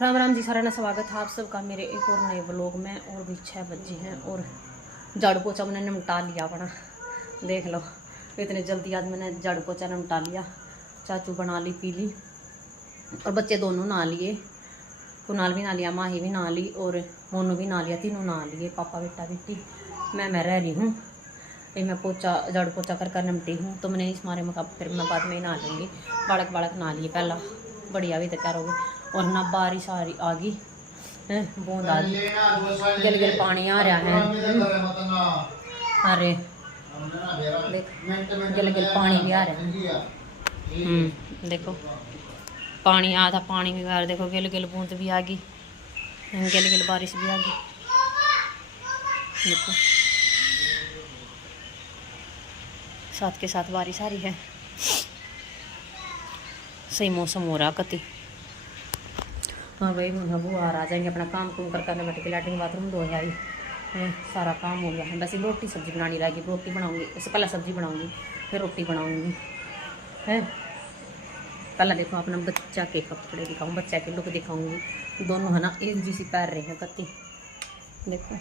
राम राम जी, सारा ना स्वागत है आप सबका मेरे एक और नए व्लॉग में। और भी 6 बजे हैं और झाड़ू पोछा मैंने निपटा लिया अपना। देख लो इतनी जल्दी आज मैंने झाड़ू पोछा निपटा लिया। चाचू बना ली, पी ली और बच्चे दोनों नहा लिए। कुनाल भी नहा लिया, माही भी नहा ली और मोनू भी नहा लिया। तीनों नहा लिए, पापा बेटा बेटी। मैं रह रही हूँ। ये मैं पोछा झाड़ू पोछा कर निपटी हूँ तो मैंने इस मारे में कहा फिर मैं बाद में ही नहा लूँगी। बाड़क नहा लिए पहला, बढ़िया भी तैयार हो गई। और ना बारिश आ गई है, बूंद आ गई, गल गल पानी आ रहा है। अरे देख गल गल पानी भी आ रहा है। देखो पानी आधा पानी भी आ रहा, देखो गिल गिल बूंद भी आ गई, गिल गिल बारिश भी आ गई। देखो साथ के साथ बारिश आ रही है। सही मौसम हो रहा कति। हाँ भाई वो आ जाएंगे, अपना काम कुम करने बैठ के लैट्रिन बाथरूम धो आई। सारा काम हो गया है। वैसे रोटी सब्जी बनानी रहेगी, रोटी बनाऊंगी। इससे पहले सब्जी बनाऊंगी फिर रोटी बनाऊंगी है। पहले देखो अपना बच्चा के कपड़े दिखाऊँ, बच्चा के लुक दिखाऊंगी। दोनों है ना एक जी सी पैर रहे हैं कति। देखो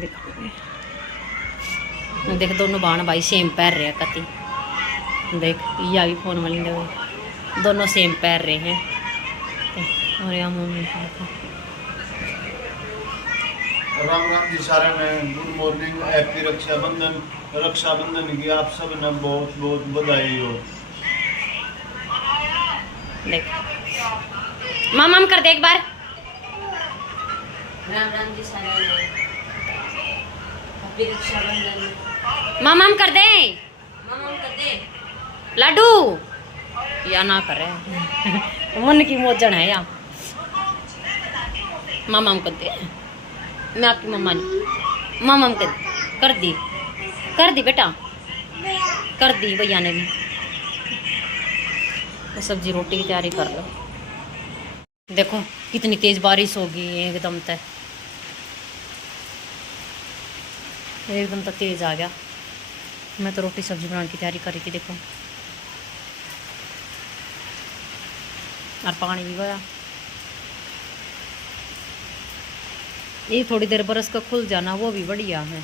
दिखाऊंगी, देख दोनों बहन भाई सेम पैर रहे हैं कति। देख या भी फोन वाली दोनों सेम पैर रहे हैं। और यहाँ मम्मी राम राम जी सारे में good morning, happy Rakshabandhan. Rakshabandhan की आप सब ने बहुत बहुत बधाई हो। देख माम कर दे एक बार। राम राम जी सारे में हैप्पी रक्षाबंधन। माम कर दे, माम कर दे लाडू। या ना करे मन की मोजन है या मामा कर दे। मैं आपकी मम्मा नहीं, मामा कर दी बेटा, कर दी भैया ने भी। तो सब्जी रोटी की तैयारी कर लो। देखो कितनी तेज बारिश होगी एकदम तक, एकदम तक तेज आ गया। मैं तो रोटी सब्जी बनाने की तैयारी कर रही थी। देखो और पानी भी भरा। ये थोड़ी देर बरस का खुल जाना वो भी बढ़िया है।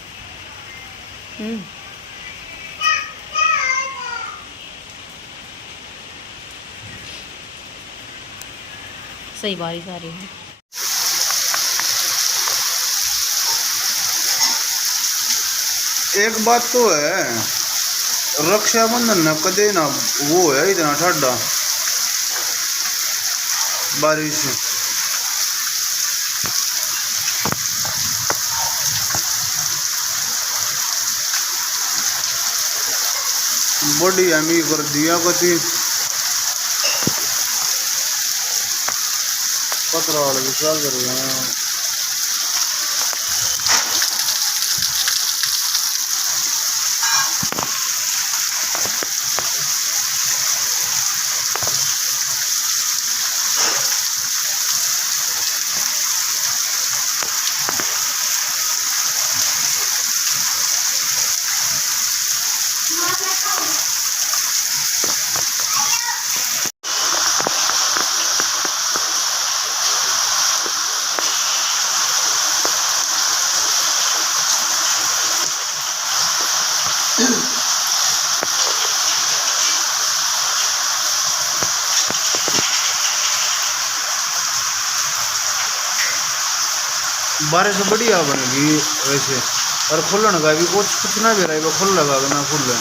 सही बारिश आ रही है। एक बात तो है, रक्षाबंधन न कदे ना वो है इतना ठंडा बारिश। बड़ी हमी कर दिया कति पतरा वाले विशाल कर रहे हैं। बारिश बढ़िया बनेगी वैसे, और खुलन का भी कुछ ना भी रहा खुल लगा ना खुल।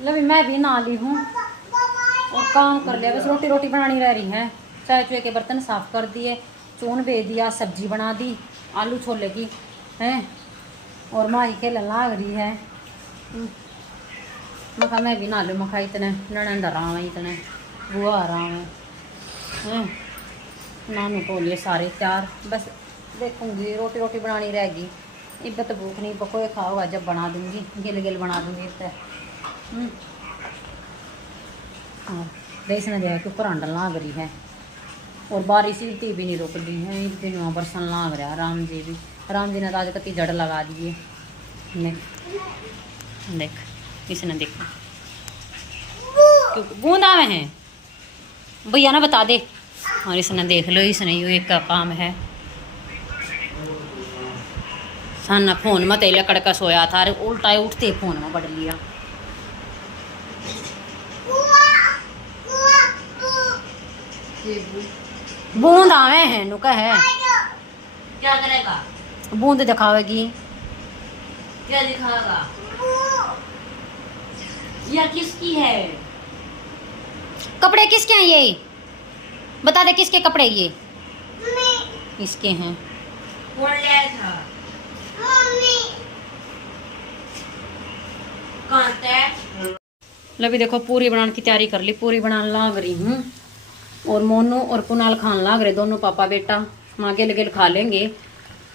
लो मैं भी नहा ली हूँ और काम कर लिया, बस रोटी रोटी बनानी रह रही है। चाय चुए के बर्तन साफ कर दिए, चून भेज दिया, सब्जी बना दी आलू छोले की है, और माँ ही खेलन लाग रही है। मखा मैं भी नहा लूँ, मखा इतने ननंद रहा है, इतने बुआ आ रहा है। नानू तो लिए सारे तैयार, बस देखूंगी रोटी रोटी बनानी रहेगी। इब्बत भूख नहीं, पकोए खाओगा जब बना दूंगी, गिल गिल बना दूंगी तो। हाँ देश ने देखा कि ऊपर अंडल लाग रही है, और बारिश इतनी भी नहीं रुक रही है, इतनी वहाँ बरसन लाग रहा है। राम जी ने तो आज कति जड़ लगा दिए। देख इसने देखो बूंद आवे हैं भैया ना बता दे। और इसने देख लो, इसने यू एक का काम है। साना फोन मत लकड़ का सोया था, उल्टा उठते फोन में बढ़ लिया। बूंद आवे हैं नुका है, क्या करेगा? बूंद दिखावेगी। क्या दिखाएगा? यह किसकी है? कपड़े किसके हैं ये बता दे, किसके कपड़े ये? इसके हैं। कौन लाया था? कहाँ से? लभी देखो पूरी बनाने की तैयारी कर ली, पूरी बनाने लाग रही हूँ। और मोनू और कुनाल खान लाग रहे, दोनों पापा बेटा। माँ गिल गिल खा लेंगे,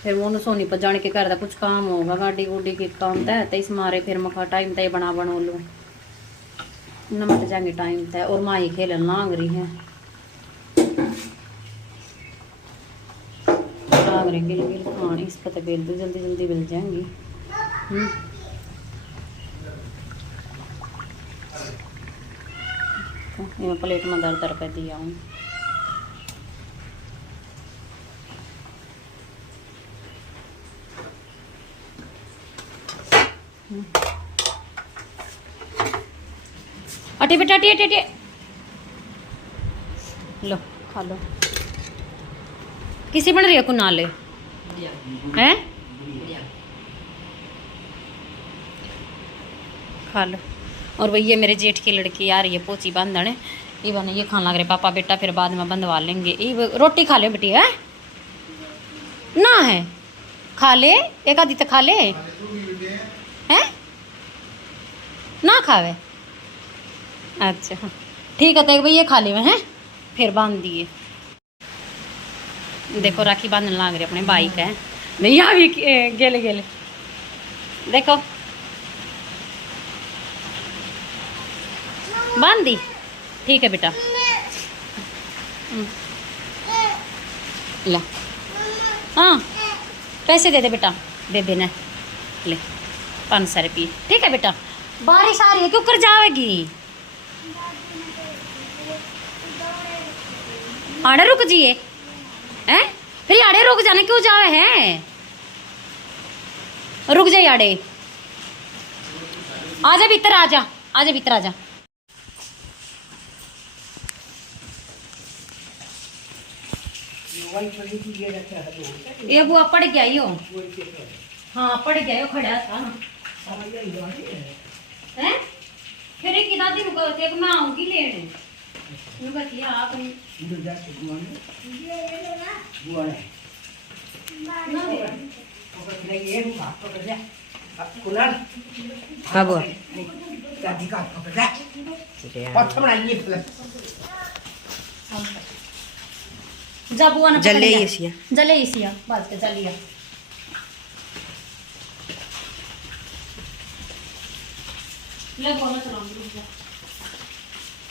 फिर मोनू सोनी पर जाने के घर कुछ काम होगा, गाड़ी गुड्डी के काम तय तो इस मारे फिर मखा टाइम तय बना लूँ, नमट जाएंगे टाइम तय। और माँ ही खेलन लाग रही है, लाग रहे गिल गिल खाने। इस पर तो बेल दो, जल्दी जल्दी मिल जाएंगी। ये मैं प्लेट में दर दर कर दिया हूँ। अटे बेटा अटे अटे अटे लो खा लो। किसी बन रही है कुनाले हैं, खा लो। और वही ये मेरे जेठ की लड़की आ रही है पोची बांधने, ये बने ये खाने लग रहे पापा बेटा, फिर बाद में बंधवा लेंगे। ये रोटी खा ले बेटी है ना, है खा ले एक आधी तो खा ले हैं ना खावे। अच्छा ठीक है, तो भाई ये खा ले हैं, फिर बांध दिए। देखो राखी बांधने लाग रहे अपने भाई का है, भैया भी गेले गेले देखो बांध दी। ठीक है बेटा ला, हाँ पैसे दे दे बेटा, बेबे ने ले 500 रुपये। ठीक है बेटा, बारिश आ रही है क्यों कर जाएगी, आड़े रुक जिए हैं, फिर आड़े रुक जाने क्यों जावे हैं, रुक जाइए आड़े, आजा भीतर आजा, आजा भीतर आजा। ये बुआ पड़ गया यो, हाँ पड़ गया यो, खड़ा था ना हैं। फिर एक दादी को कहते कि मैं आऊंगी लेने, मैं कहती आप हाँ बुआ जा बुआ ना जले इसिया बाज के चलिए।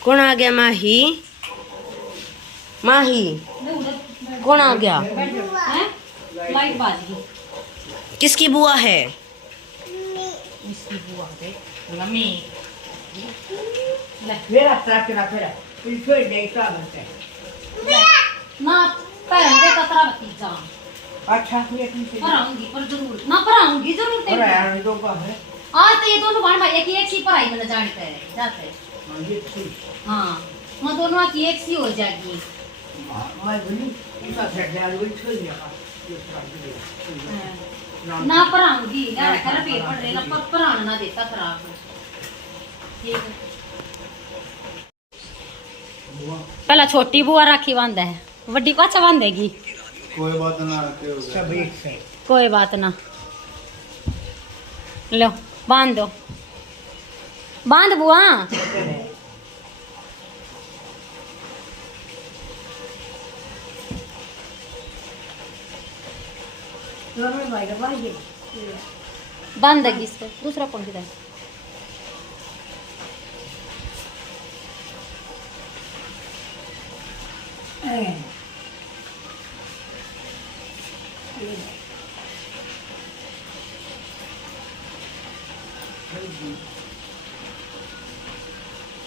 कौन आ गया? माही माही कौन आ गया? लाइट बाज गई। किसकी बुआ है? इसकी बुआ है मम्मी। मेरा प्रार्थना करा फिर नहीं का बनता है ना पैर दे कतरा भतीजा। अच्छा ये तुमसे पढ़ाऊंगी पर जरूर ना, पढ़ाऊंगी जरूर और यार दो का है आज तो ये दोनों बहन भाई एक ही पढ़ाई में जानते हैं जाते हैं। ये ठीक हाँ मैं दोनों की एक सी हो जाएगी, मैं बोली इतना सेट दे आज वही छोड़ दिया ना पढ़ाऊंगी ना कर पेपर पढ़ रहे ना पर पढ़ाना ना देता खराब हो ठीक है। पहला छोटी बुआ राखी बांधा है वड्डी को अच्छा बांधेगी कोई बात ना रखे हो सब एक से कोई बात ना लो बांध दो बांध बुआ बांध देगी इसको दूसरा कौन सी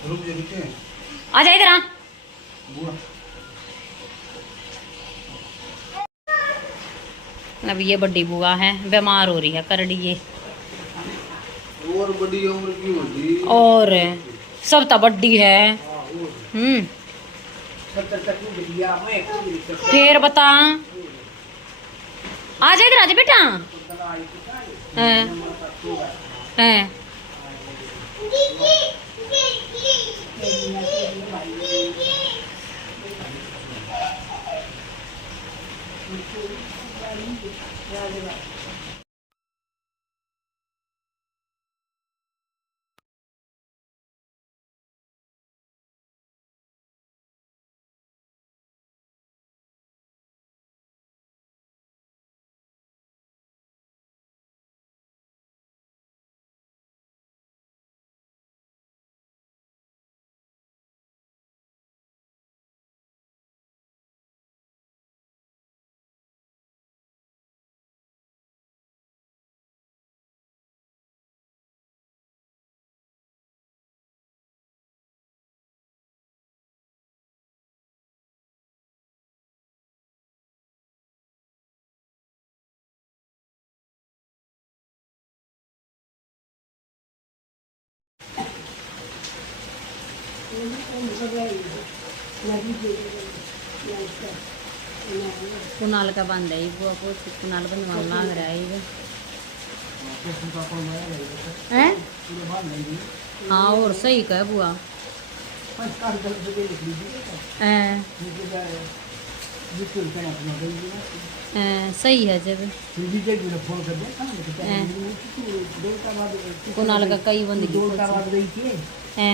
रुक जा रुके आ जा इधर आ बुआ अब ये बड़ी बुआ है बीमार हो रही है करड़ी ये और बड़ी उम्र की होती और सब तो बड़ी है 70 तक की दिया मैं फिर बता आ जा इधर आ जा बेटा हैं हैं कुनाल का बंद है बुआ को कुनाल बनवा मांग रहा है ये हैं हाँ और सही कह बुआ हैं सही है जब कुनाल का कई बंद हैं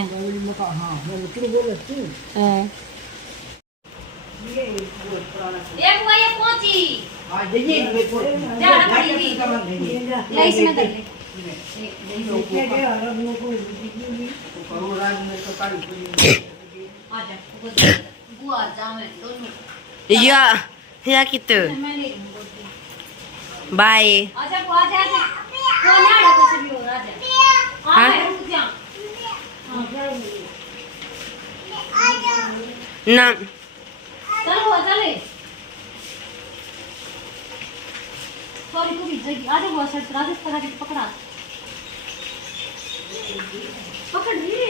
ये बुआ ये पहुंची आ जाइए जा पड़ेगी ले इसमें कर ले आ जा बुआ जा मैं दोनों या कितु मैं ले लूंगी बाय आजा बुआ जा कोई ना आड़ा कुछ भी हो रहा है हाँ? मैं रुक जा ना चल बुआ चले सॉरी तू भी जगी आजा बुआ सर राजेश करा के पकड़ा पकड़ रे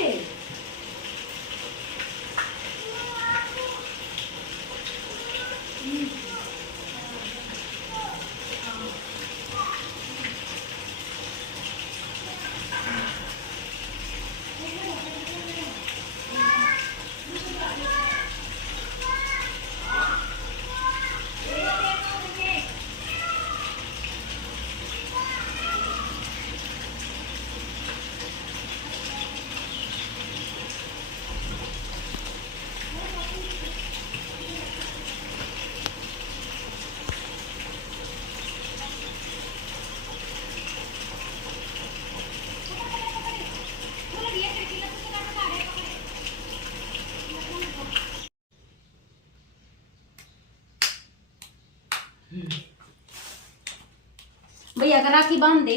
भैया का राखी बांध दे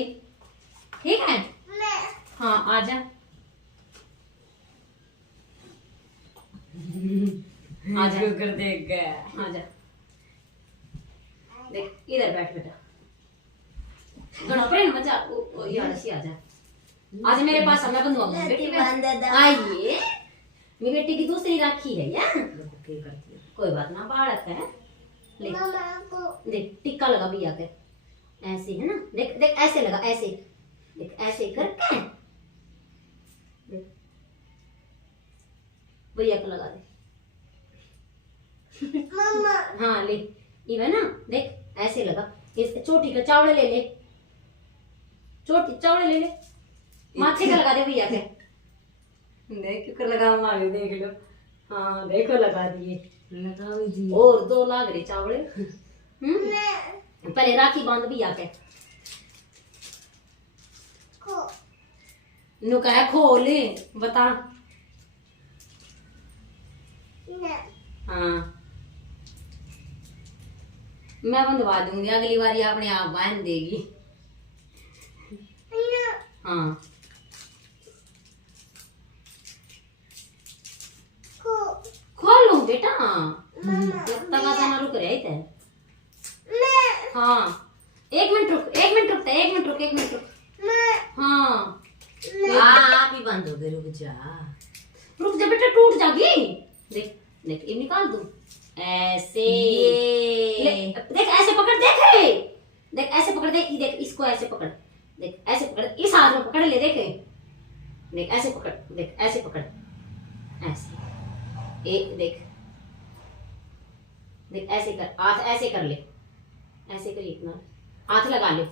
ठीक है हाँ आजा आजा कर देख आजा देख इधर बैठ बेटा गणा प्रेम मजा यार सी आजा आज मेरे पास मैं बंधवा आइए मेरी बेटी की दूसरी राखी है यार कोई बात ना, बालक है। ले देख टिक्का लगा भैया के, ऐसे है ना, देख देख ऐसे लगा, ऐसे देख, ऐसे करके देख भैया को लगा दे। हाँ ले, ये ना देख ऐसे लगा, इस छोटी का चावल ले ले, छोटी चावल ले ले, माथे का लगा दे भैया के। देख क्यों लगा, मारे देख लो। हाँ देखो लगा दिए, लगा भी दी। और 2 लाग रहे चावड़े। पहले राखी बांध भी आके नु कहा खोल बता। हाँ मैं बंधवा दूंगी, अगली बार अपने आप बांध देगी। हाँ खोल लूं बेटा, तगा तना रुक रहा है। हाँ 1 मिनट रुक, 1 मिनट रुकता है, 1 मिनट रुक, 1 मिनट रुक। हाँ आप ही बंद हो गए, रुक जा। रुक जा बेटा, टूट जागी। देख देख ये निकाल दूं ऐसे, देख ऐसे पकड़, देख देख ऐसे पकड़, देख देख इसको ऐसे पकड़, देख ऐसे पकड़, इस हाथ में पकड़ ले, देख देख ऐसे पकड़, देख ऐसे पकड़, ऐसे एक देख देख ऐसे कर, हाथ ऐसे कर ले, ऐसे कर, इतना हाथ लगा ले।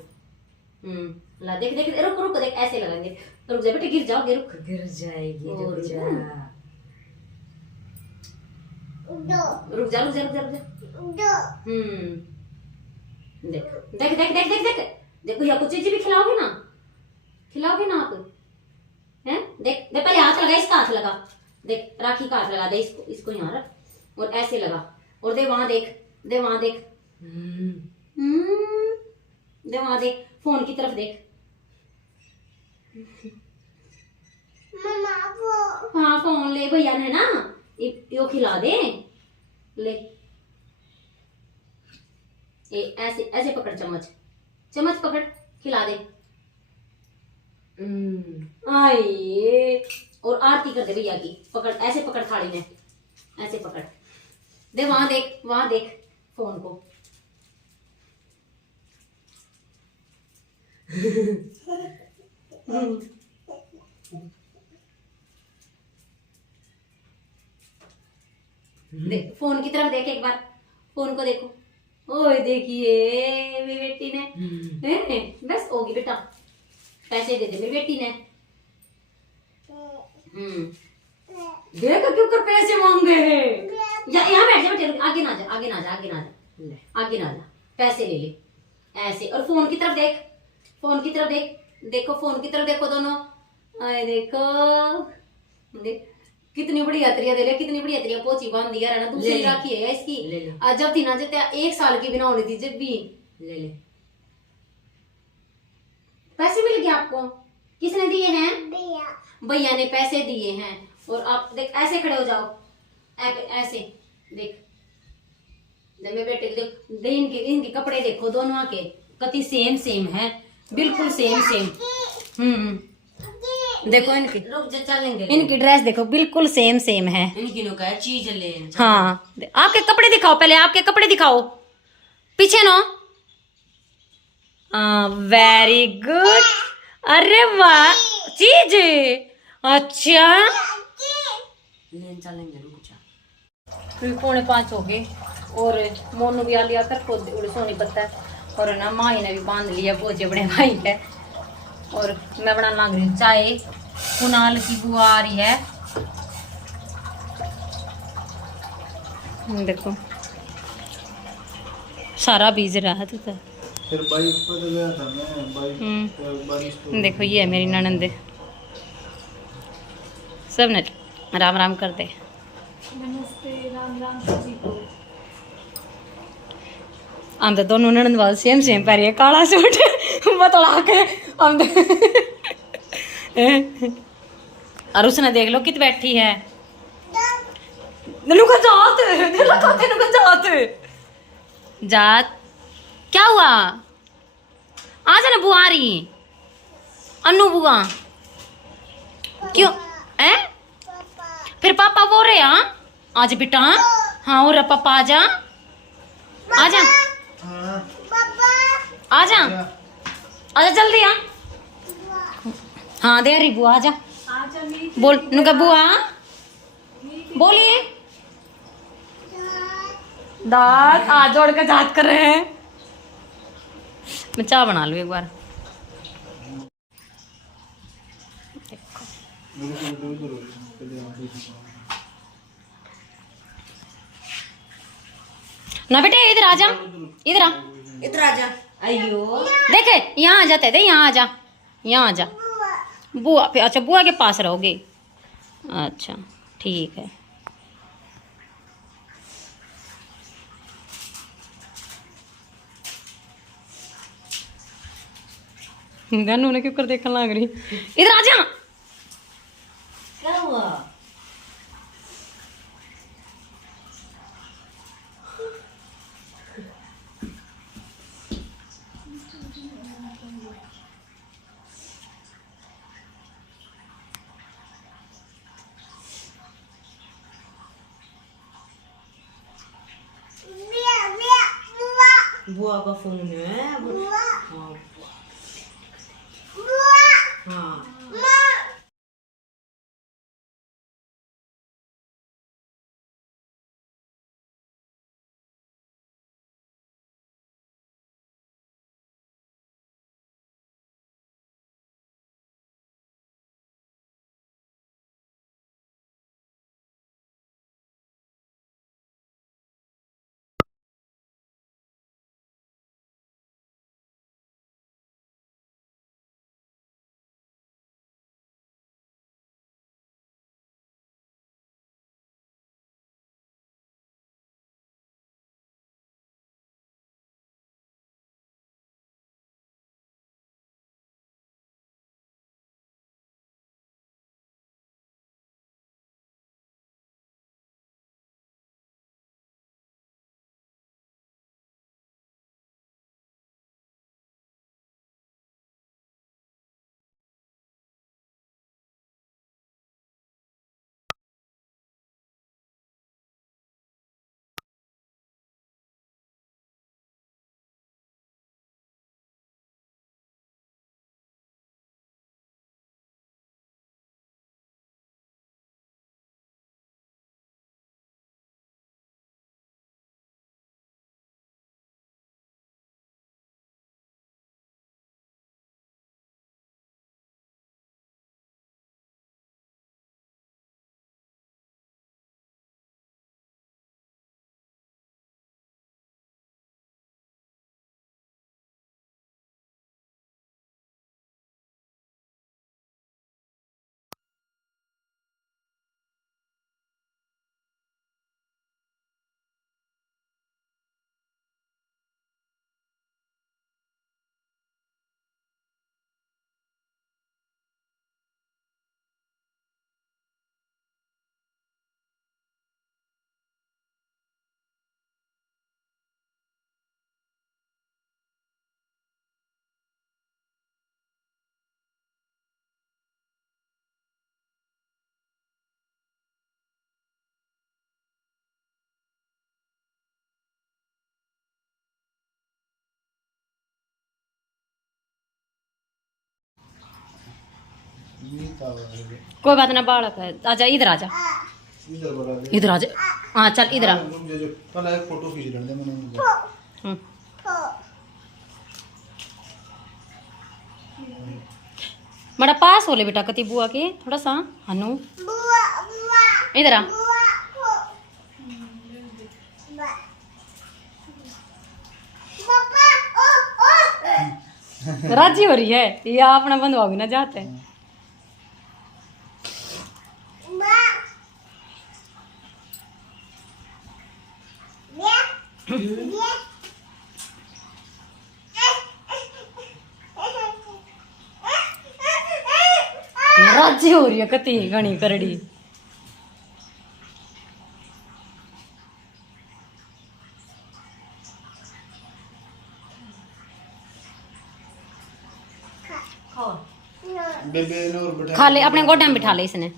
ला देख देख, रुक रुक, देख ऐसे लगाएंगे, रुक जा बेटे, गिर जाओगे, रुक गिर जाएगी, और रुक जा। रुक जा रुक जा रुक जा रुक जा। देख देख देख देख देख देख देखो, या कुछ चीज भी खिलाओगे ना, खिलाओगे ना आप, हैं? देख देख पहले हाथ लगा, इसका हाथ लगा, देख राखी का हाथ लगा दे, इसको इसको यहाँ रख और ऐसे लगा, और दे वहां देख, दे वहां देख, दे वहां देख, फोन की तरफ देख। हाँ फोन ले भैया ने ना, यो खिला दे, ले ए ऐसे ऐसे पकड़, चम्मच चम्मच पकड़, खिला दे। आइए, और आरती कर दे भैया की, पकड़ ऐसे पकड़, थाली में ऐसे पकड़ दे, वहां देख फोन को। देख फोन की तरफ देख, एक बार फोन को देखो। ओए देखिए मेरी बेटी ने, बस होगी बेटा, पैसे दे दे मेरी बेटी ने। देखो क्यों कर पैसे मांगे हैं, या यहाँ बैठ जा बेटे, आगे ना जा, आगे ना जा, आगे ना जा, आगे ना जा, पैसे ले ले ऐसे, और फोन की तरफ देख, फोन की तरफ देख, देखो फोन की तरफ देखो दोनों। आए देखो, देख कितनी बड़ी यात्रिया दे ले, कितनी बड़ी यात्रिया पोची बांध दिया ना, दूसरी राखी है इसकी। जब थी ना जब 1 साल की बिना होनी थी, जब भी ले ले। पैसे मिल गए आपको, किसने दिए हैं? भैया ने पैसे दिए हैं। और आप देख ऐसे खड़े हो जाओ, ऐसे देख, जब मैं बेटे देख, इनके कपड़े देखो दोनों के, कति सेम सेम है, बिल्कुल सेम सेम। देखो इनकी, रुक जा, चलेंगे। इनकी ड्रेस देखो, बिल्कुल सेम सेम है। इनकी नो का चीज ले। हाँ आपके कपड़े दिखाओ, पहले आपके कपड़े दिखाओ, पीछे नो। वेरी गुड, अरे वाह, चीज अच्छा। ले चलेंगे, रुक जा। 4:45 हो गए, और मोनू भी आ लिया कर, खुद उड़े सोनी पत्ता है, और ना माई ने भी बांध लिया बोझे बड़े भाई है। और मैं बनाने लग रही हूँ चाय, कुणाल की बुआ आ रही है, देखो सारा बीज रहा था। फिर बाइक पर गया था मैं, बाइक बारिश तो देखो ये है मेरी ननंद, सब ने राम राम कर दे। नमस्ते, राम राम जी को। हम तो दोनों ननंद वाल सेम सेम पहन रही, काला सूट बतला के हम और उसने देख लो कित बैठी है, जात क्या हुआ, आ जाना बुआ आ रही, अनु बुआ क्यों है? फिर पापा बोल रहे हैं आज बेटा, हाँ और पापा आ जा, आ जा, हाँ आ जा, आ जा जल्दी आ। हाँ दे रही बुआ, आ जा। आजा मेरी बोल नुका बुआ, बोलिए। दांत हाथ जोड़ कर जात कर रहे हैं। मैं चाय बना लूँ एक बार। ना बेटे इधर आ जा, इधर आ, इधर आ जा। अयो देखे यहाँ आ जाते थे, यहाँ आ जा, यहाँ आ जा। बुआ पे, अच्छा बुआ के पास रहोगे, अच्छा ठीक है। गन्नू ने क्यों कर देखने लग रही, इधर आ जा। क्या हुआ? बुआ का फोन है। हाँ हाँ कोई बात ना, बालक है। आजा इधर, आजा इधर, आजा। हाँ चल इधर आ। पहले एक फोटो खींच लेने दे मैंने। बड़ा पास हो ले बेटा कति बुआ के, थोड़ा सा हनु इधर आ। राजी हो रही है ये, अपना बंधवा भी ना जाते। राजी हो रही है कति घनी करड़ी। बेबे ने और बैठा खा ले, अपने गोडे में बिठा ले इसने।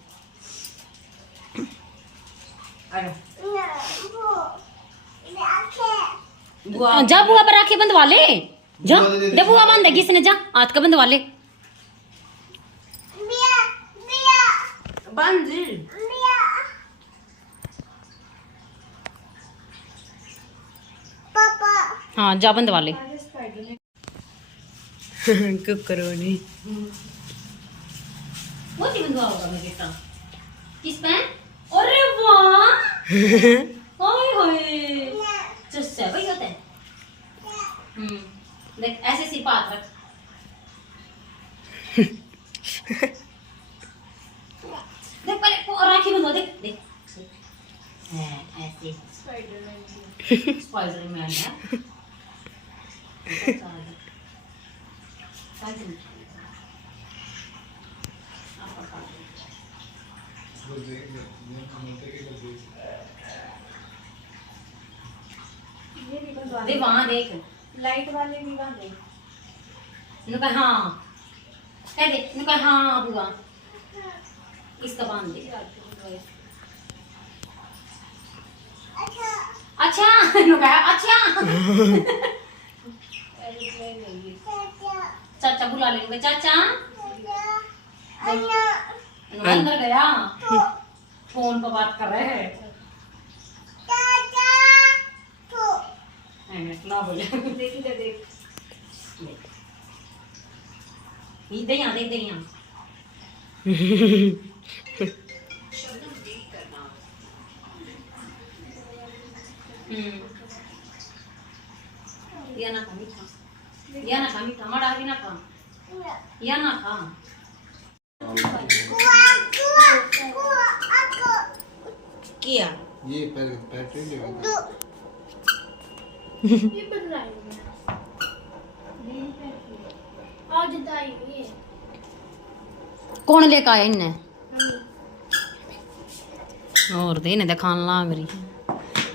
अरे बुआ जा बुआ पर राखी बंधवा ले जा दे बुआ बांध देगी इसने जा हाथ का बंधवा ले बंद हाँ जा बंधवा ले कुकरोनी वो नहीं बंधवा होगा मेरे बेटा किस पे अरे वाह ओए होए चुस्सा भाई होता है देख ऐसे सिर पे हाथ रख देख पहले राखी बंधवा देख देख ऐसे स्पाइडरमैन है दे वहां देख लाइट वाले भी बांधे नुका हाँ कह दे नुका हाँ हुआ इसका बांध दे अच्छा नुका अच्छा चाचा बुला लेंगे चाचा अंदर गया फोन पर बात कर रहे हैं ना बोले देख इधर देख इधर यहाँ देख इधर यहाँ या ना खा मीठा या ना खा मीठा मड़ा भी ना खा या ना खा किया ये पैटर्न ये बदलाई हुई है आज दाई हुई है कौन लेकर आया इन्हें और दे इन्हें दिखान लाग रही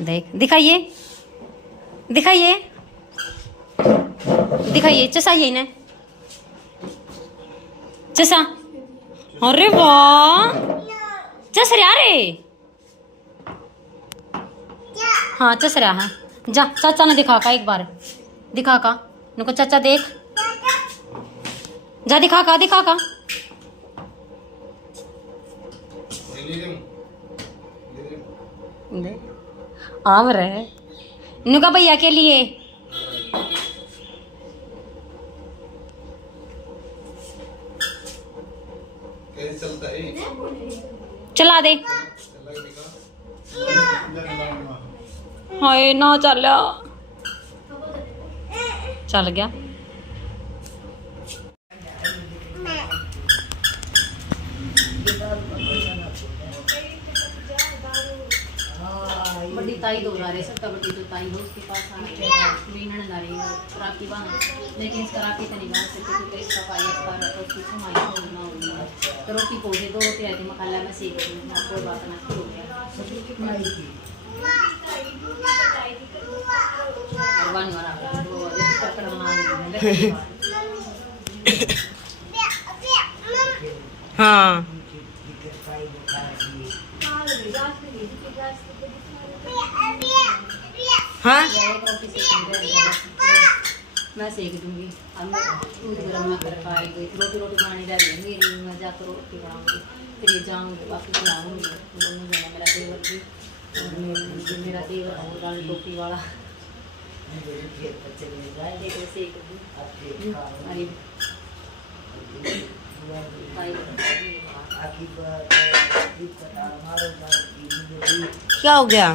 देख दिखाइए दिखाइए दिखाइए चसाइए इन्हें चसा अरे वाह चस रहा रे हाँ चस रहा है जा चाचा ने दिखा का एक बार दिखा का नुको चाचा देख जा दिखा का आम रहे नुका भैया के लिए कैसे चलता है चला दे हाय ना चला चल गया बड़ी ताई दो रहा है सबका बड़ी जो ताई हो उसके पास मीनन ला रही है राखी बांध लेकिन इसका राखी तो नहीं बांध सकती क्योंकि इसका पाया इसका तो उसकी समाई होना होगी तो रोटी पौधे 2 रोटी रहती मकाला में सेक दूँ कोई बात ना हो गया वन वाला वो इसका करना हाँ हाँ मैं सेक दूंगी अब मैं दूध गर्म में कर पाई गई रोटी बनानी रह गई मेरी मैं जाकर रोटी बनाऊंगी फिर ये जाऊंगी बाकी खिलाऊंगी दोनों जाना मेरा देवर भी और मेरा देवर और लाल टोपी वाला सेक दूँ अरे क्या हो गया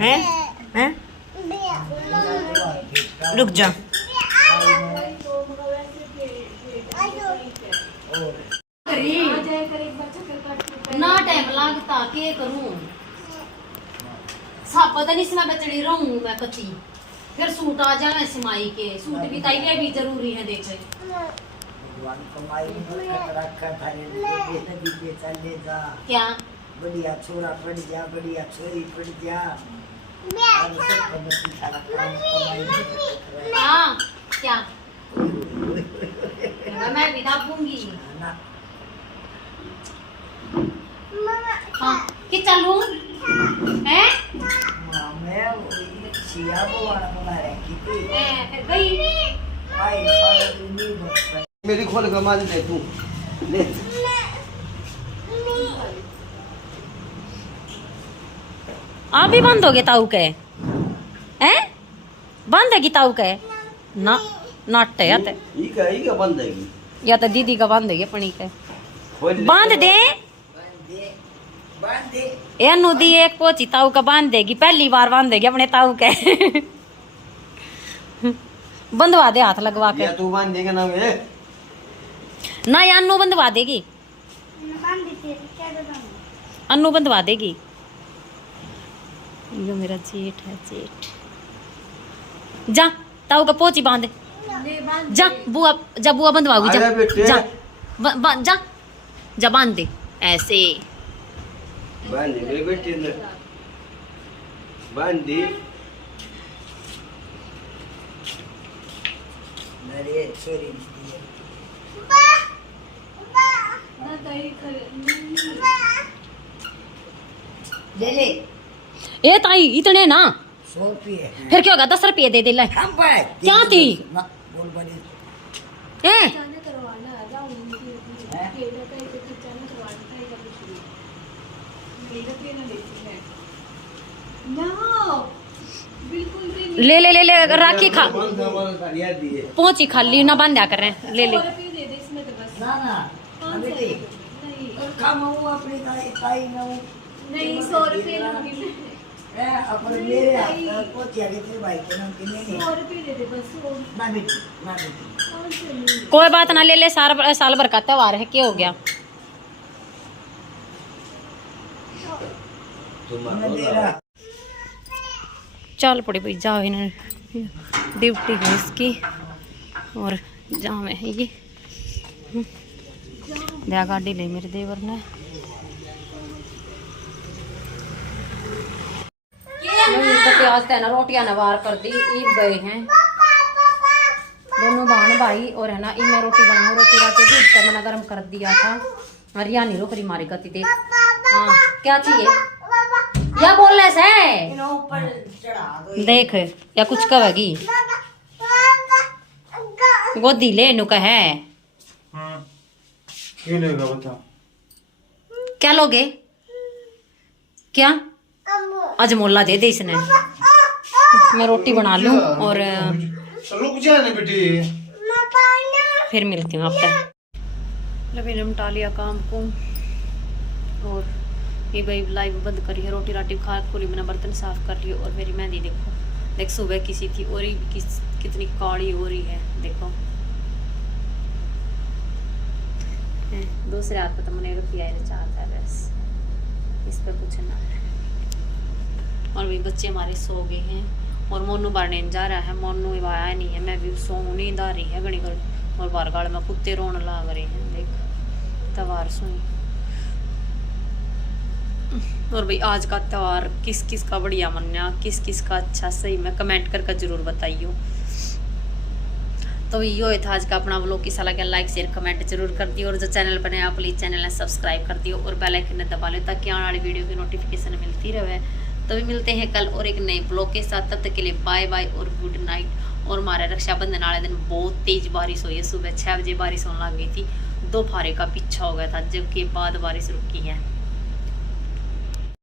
हैं हैं रुक जा ना टाइम लगता के करूं सब पता नहीं इसमें बचड़ी रहूं मैं कच्ची फिर सूट आ जाए सिमाई के सूट भी ताई भी जरूरी है देखे क्या बढ़िया छोरा पड़ जा बढ़िया छोरी पड़ जा हाँ क्या मैं भी दाबूंगी हाँ कि चलूं हैं छिया बोवाना बोला रे किती फिर गई आई सारा दिन नहीं बस मेरी खोल कमा दे तू ले आप भी बंद हो गए ताऊ के हैं? बंद है की ताऊ के ना नाट है ई का बंद है या तो दीदी का बंद है अपनी के बांध दे बांध दे ए नदी एक पोची ताऊ का बांध देगी पहली बार बांध देगी अपने ताऊ के बंधवा दे हाथ लगवा के या तू बांध देगा ना ये ना या अन्नू बंधवा देगी बांध देती है क्या बताऊं अन्नू बंधवा देगी यो मेरा जेठ है जेठ जा ताऊ का पोची बांध जा बुआ बंधवाओगी जा अरे बेटे। जा जा जा बांध दे ऐसे बांध दे बेटे ने बांध दे अरे सॉरी ले ले ए ताई इतने ना 100 रुपये फिर क्या होगा 10 रुपये दे दे ले हम पाए क्या थी? ना बोल बड़ी ए जाने करवाना आ जाओ हैं? केला का एक जाने करवाना था एक कुछ केला पे ना लेती है ना बिल्कुल भी नहीं ले ले ले ले राखी खा याद दिए पहुंची खाली ना बांधा कर रहे हैं ले ले 100 रुपये दे दे इसमें तो बस ना ना 500 अबे ते नहीं काम वो अपनी ताई ना वो नहीं 100 रुपये लूंगी मैं अपन मेरे हाथ को चाहिए थे भाई के नाम के नहीं 100 रुपये दे दे बस वो ना बेटी ना बेटी 500 नहीं कोई बात ना ले ले साल भर का त्योहार है क्या हो गया मैं दे रहा चल पड़ी भाई जाओ इन्हें ड्यूटी है इसकी और जाम है ये ब्याह गाड़ी ले मेरे देवर ने आज तेना रोटियां नवार कर दी ईब गए हैं दोनों बहन भाई और है ना ईब मैं रोटी बनाऊं रोटी राटी दूध का मैंने गर्म कर दिया था और या नहीं रुक रही मारी गति देख हाँ क्या चाहिए या बोल रहे से ऊपर चढ़ा दो देख या कुछ कहेगी गोदी ले नु है हाँ क्यों लेगा बता क्या लोगे क्या आज मोला दे दे इसने मैं रोटी बना लूं और रुक जा ना बेटी फिर मिलती हूँ आपसे लभी निपटा लिया काम को और ये भाई लाइव बंद करी है रोटी राटी खा पूरी मैंने बर्तन साफ कर लिए और मेरी मेहंदी देखो देख सुबह किसी थी और कितनी काली हो रही है देखो दूसरे हाथ पे तो मैंने रुपया चाहता है बस इस पर कुछ ना है और भी बच्चे हमारे सो गए हैं और मोनू बारने जा रहा है मोनू आया नहीं है मैं भी सो नींद आ रही है घड़ी घड़ी और बार गाड़ में कुत्ते रोने लग रहे हैं देख त्योहार सुई और भाई आज का त्यौहार किस किस का बढ़िया मना किस किस का अच्छा सही में कमेंट करके जरूर बताइयो तो यो था आज का अपना व्लॉग किसा लगा लाइक शेयर कमेंट जरूर कर दियो और जो चैनल पर नया प्लीज चैनल सब्सक्राइब कर दियो और बेल आइकन दबा लो ताकि आने वाली वीडियो की नोटिफिकेशन मिलती रहे। तभी मिलते हैं कल और एक नए ब्लॉग के साथ, तब तक के लिए बाय बाय और गुड नाइट। और हमारे रक्षाबंधन वाले दिन बहुत तेज बारिश हुई है, सुबह 6 बजे बारिश होने लग गई थी, 2 फारे का पीछा हो गया था जबकि बाद बारिश रुकी है।